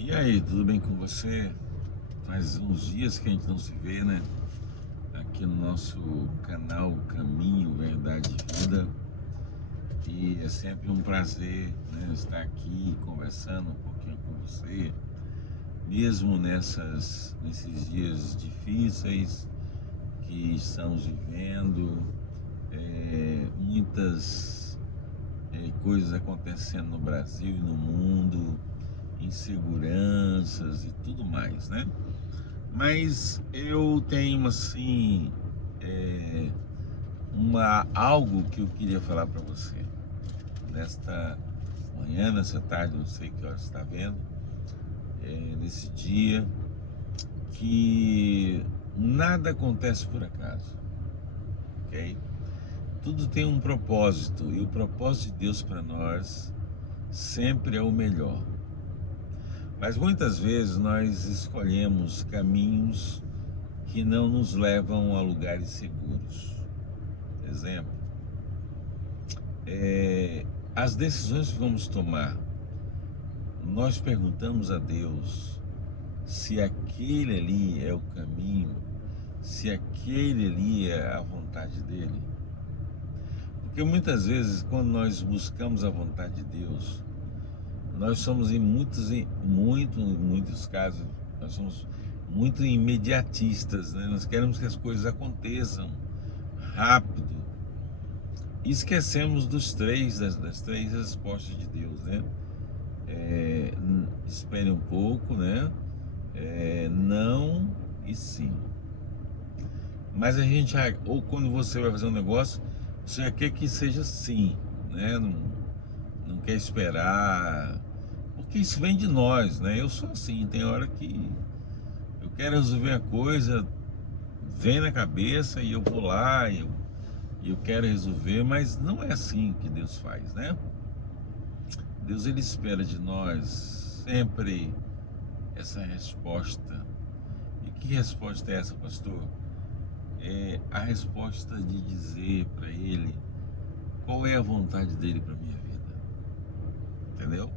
E aí, tudo bem com você? Faz uns dias que a gente não se vê, né? Aqui no nosso canal Caminho, Verdade e Vida. E é sempre um prazer, né, estar aqui conversando um pouquinho com você, mesmo nesses dias difíceis que estamos vivendo, muitas coisas acontecendo no Brasil e no mundo, inseguranças e tudo mais, né? Mas eu tenho assim algo que eu queria falar para você nesta manhã, nessa tarde, não sei que hora você está vendo, nesse dia, que nada acontece por acaso, ok? Tudo tem um propósito e o propósito de Deus para nós sempre é o melhor. Mas muitas vezes nós escolhemos caminhos que não nos levam a lugares seguros. Exemplo, as decisões que vamos tomar, nós perguntamos a Deus se aquele ali é o caminho, se aquele ali é a vontade dele. Porque muitas vezes, quando nós buscamos a vontade de Deus, nós somos em muitos casos, nós somos muito imediatistas, né? Nós queremos que as coisas aconteçam rápido. E esquecemos das três respostas de Deus, né? Espere um pouco, né? Não e sim. Mas a gente, ou quando você vai fazer um negócio, você já quer que seja sim, né? Não quer esperar, porque isso vem de nós, né? Eu sou assim, tem hora que eu quero resolver a coisa, vem na cabeça e eu vou lá e eu quero resolver, mas não é assim que Deus faz, né? Deus, ele espera de nós sempre essa resposta. E que resposta é essa, pastor? É a resposta de dizer para ele qual é a vontade dele para minha vida, entendeu?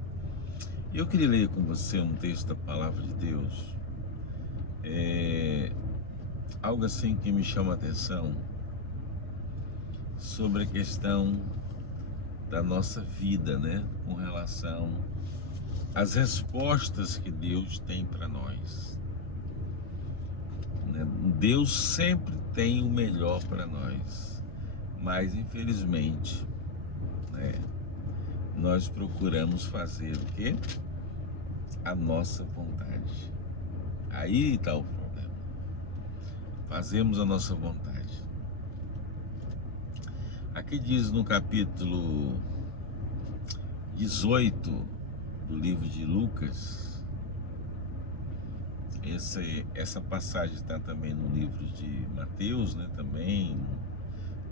E eu queria ler com você um texto da palavra de Deus, algo assim que me chama a atenção sobre a questão da nossa vida, né, com relação às respostas que Deus tem para nós, né? Deus sempre tem o melhor para nós, mas infelizmente, né, nós procuramos fazer o quê? A nossa vontade. Aí está o problema. Fazemos a nossa vontade. Aqui diz no capítulo 18 do livro de Lucas, essa passagem está também no livro de Mateus, né, também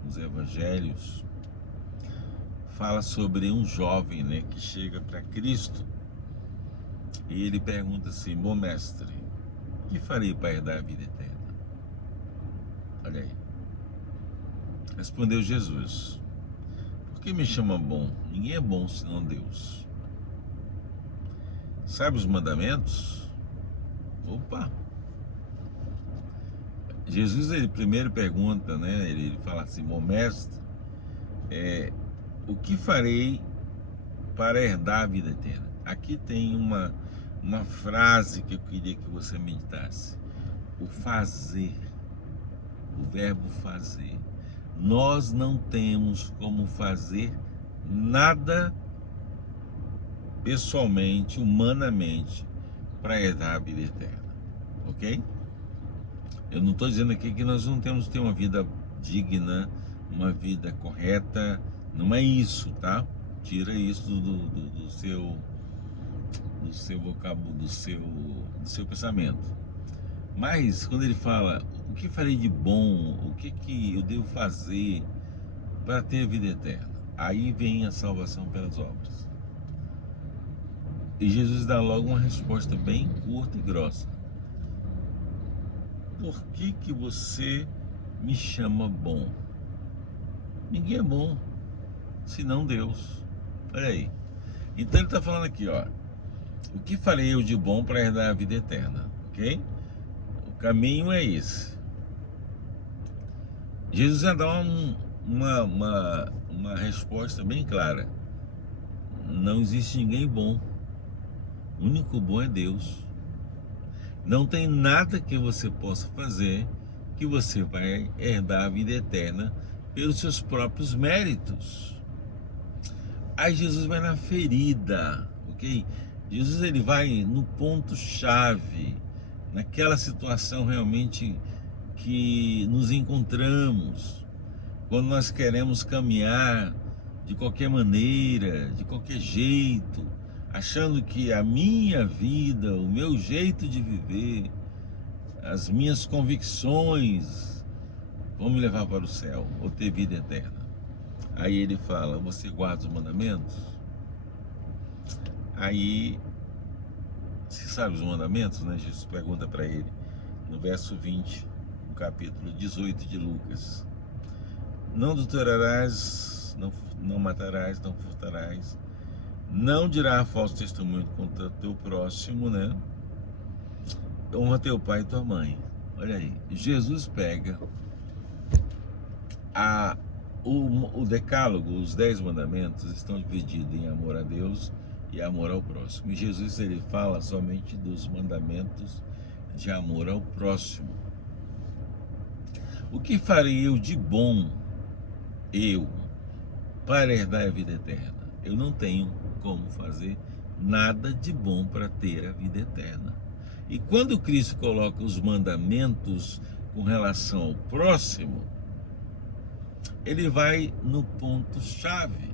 nos evangelhos, fala sobre um jovem, né, que chega para Cristo e ele pergunta assim: bom mestre, o que farei para herdar a vida eterna? Olha aí. Respondeu Jesus: por que me chama bom? Ninguém é bom senão Deus. Sabe os mandamentos? Opa! Jesus, ele primeiro pergunta, né? Ele fala assim: bom mestre, o que farei para herdar a vida eterna? Aqui tem uma frase que eu queria que você meditasse: o fazer, o verbo fazer. Nós não temos como fazer nada pessoalmente, humanamente, para herdar a vida eterna, ok? Eu não estou dizendo aqui que nós não temos que ter uma vida digna, uma vida correta, não é isso, tá? Tira isso do seu vocábulo, do seu pensamento. Mas quando ele fala: o que farei de bom, o que eu devo fazer para ter a vida eterna? Aí vem a salvação pelas obras. E Jesus dá logo uma resposta bem curta e grossa: por que você me chama bom? Ninguém é bom senão Deus. Olha aí. Então ele está falando aqui, ó: O que farei eu de bom para herdar a vida eterna? Ok? O caminho é esse. Jesus já dá uma resposta bem clara. Não existe ninguém bom. O único bom é Deus. Não tem nada que você possa fazer que você vai herdar a vida eterna pelos seus próprios méritos. Aí Jesus vai na ferida, ok? Jesus ele vai no ponto chave, naquela situação realmente que nos encontramos, quando nós queremos caminhar de qualquer maneira, de qualquer jeito, achando que a minha vida, o meu jeito de viver, as minhas convicções vão me levar para o céu, ou ter vida eterna. Aí ele fala, você guarda os mandamentos? Aí, você sabe os mandamentos, né? Jesus pergunta para ele, no verso 20, no capítulo 18 de Lucas. Não adulterarás, não matarás, não furtarás, não dirá falso testemunho contra teu próximo, né? Honra teu pai e tua mãe. Olha aí, Jesus pega o decálogo, os 10 mandamentos estão divididos em amor a Deus e amor ao próximo. E Jesus ele fala somente dos mandamentos de amor ao próximo. O que farei eu de bom, para herdar a vida eterna? Eu não tenho como fazer nada de bom para ter a vida eterna. E quando Cristo coloca os mandamentos com relação ao próximo, ele vai no ponto-chave.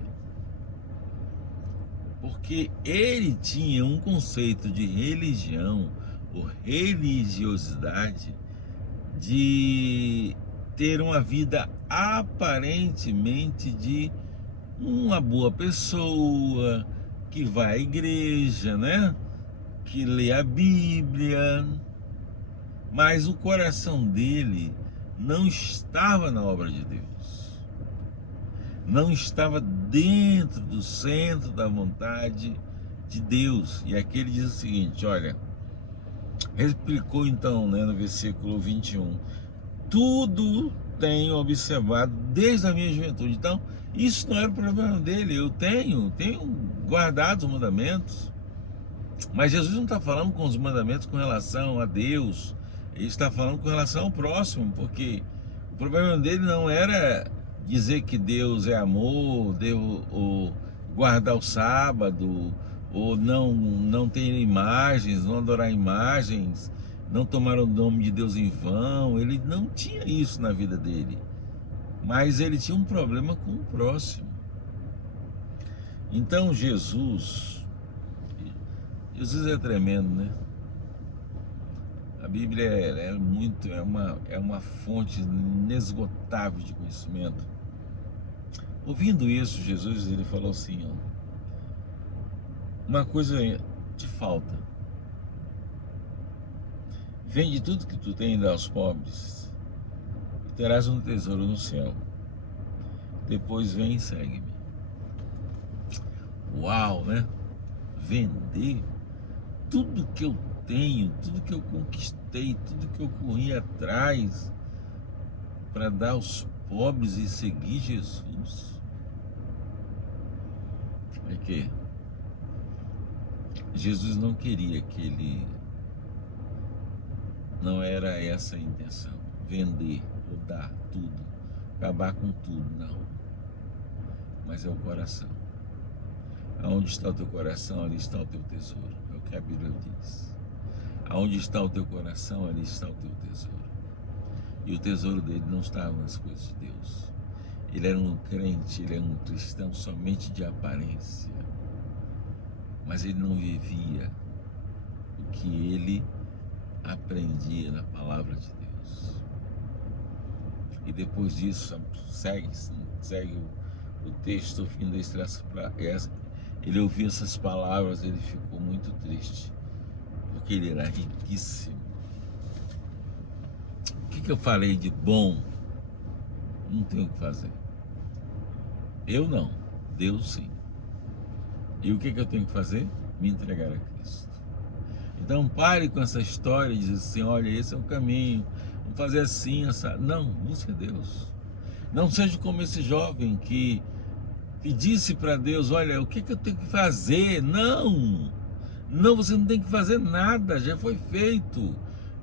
Porque ele tinha um conceito de religião ou religiosidade de ter uma vida aparentemente de uma boa pessoa, que vai à igreja, né? Que lê a Bíblia, mas o coração dele não estava na obra de Deus, não estava dentro do centro da vontade de Deus. E aqui ele diz o seguinte, olha, explicou então, né, no versículo 21, tudo tenho observado desde a minha juventude. Então, isso não era o problema dele, eu tenho guardado os mandamentos. Mas Jesus não está falando com os mandamentos com relação a Deus, ele está falando com relação ao próximo, porque o problema dele não era dizer que Deus é amor, ou guardar o sábado, ou não ter imagens, não adorar imagens, não tomar o nome de Deus em vão. Ele não tinha isso na vida dele, mas ele tinha um problema com o próximo. Então Jesus é tremendo, né? A Bíblia é uma fonte inesgotável de conhecimento. Ouvindo isso, Jesus ele falou assim, ó, uma coisa te falta. Vende tudo que tu tem e dá aos pobres, e terás um tesouro no céu. Depois vem e segue-me. Uau, né? Vender tudo que eu tenho, tudo que eu conquistei, tudo que eu corri atrás para dar aos pobres e seguir Jesus. É que Jesus não queria que ele... Não era essa a intenção, vender ou dar tudo, acabar com tudo, não. Mas é o coração. Aonde está o teu coração, ali está o teu tesouro. É o que a Bíblia diz. Aonde está o teu coração, ali está o teu tesouro. E o tesouro dele não estava nas coisas de Deus. Ele era um crente, ele era um cristão somente de aparência. Mas ele não vivia o que ele aprendia na palavra de Deus. E depois disso, segue o texto, o fim da estrada para essa. Ele ouviu essas palavras, ele ficou muito triste, porque ele era riquíssimo. O que eu falei de bom? Não tenho o que fazer. Eu não, Deus sim. E o que eu tenho que fazer? me entregar a Cristo. Então pare com essa história e diz assim, olha, esse é o caminho, vamos fazer assim, essa... Não, busque a Deus. Não seja como esse jovem que disse para Deus, olha, o que eu tenho que fazer? Não, você não tem que fazer nada, já foi feito.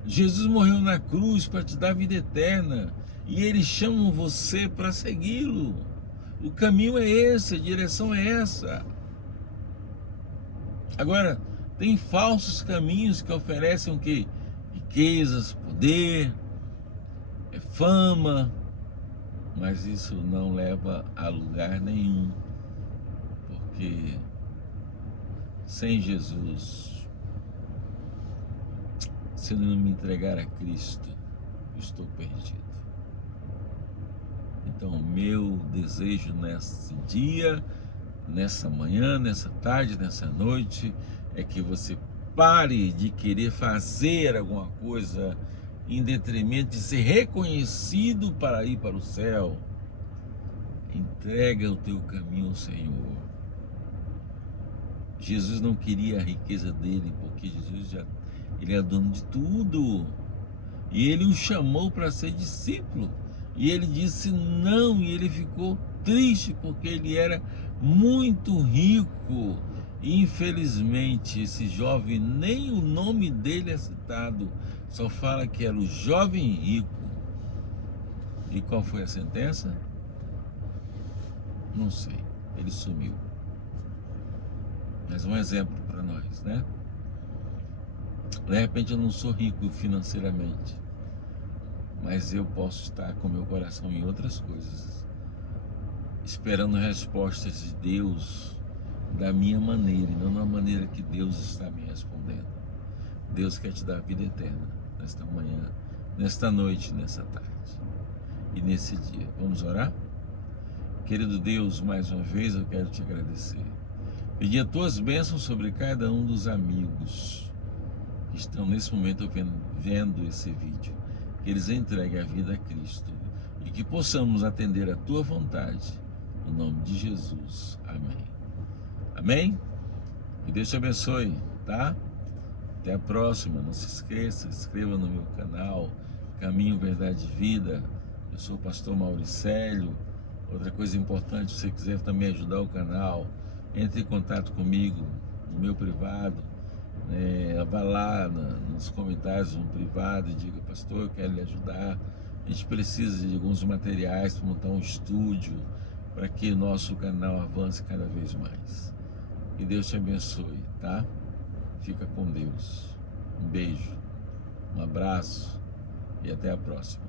Jesus morreu na cruz para te dar vida eterna e Ele chama você para segui-lo. O caminho é esse, a direção é essa. Agora, tem falsos caminhos que oferecem o quê? Riquezas, poder, fama, mas isso não leva a lugar nenhum, porque sem Jesus, se eu não me entregar a Cristo, eu estou perdido. Então, o meu desejo nesse dia, nessa manhã, nessa tarde, nessa noite, é que você pare de querer fazer alguma coisa em detrimento de ser reconhecido para ir para o céu. Entrega o teu caminho ao Senhor. Jesus não queria a riqueza dele, porque Jesus ele é dono de tudo. E ele o chamou para ser discípulo. E ele disse não, e ele ficou triste porque ele era muito rico. E infelizmente esse jovem, nem o nome dele é citado, só fala que era o jovem rico. E qual foi a sentença? Não sei, ele sumiu. Mas um exemplo para nós, né? De repente eu não sou rico financeiramente, mas eu posso estar com meu coração em outras coisas, esperando respostas de Deus da minha maneira e não da maneira que Deus está me respondendo. Deus quer te dar vida eterna nesta manhã, nesta noite, nessa tarde e nesse dia. Vamos orar? Querido Deus, mais uma vez eu quero te agradecer. Pedir as tuas bênçãos sobre cada um dos amigos que estão nesse momento vendo esse vídeo. Que eles entreguem a vida a Cristo e que possamos atender a tua vontade. No nome de Jesus. Amém. Amém? Que Deus te abençoe, tá? Até a próxima. Não se esqueça, se inscreva no meu canal Caminho, Verdade e Vida. Eu sou o pastor Mauricélio. Outra coisa importante, se você quiser também ajudar o canal, entre em contato comigo no meu privado, vá lá nos comentários no privado e diga, pastor, eu quero lhe ajudar. A gente precisa de alguns materiais para montar um estúdio para que o nosso canal avance cada vez mais. Que Deus te abençoe, tá? Fica com Deus. Um beijo, um abraço e até a próxima.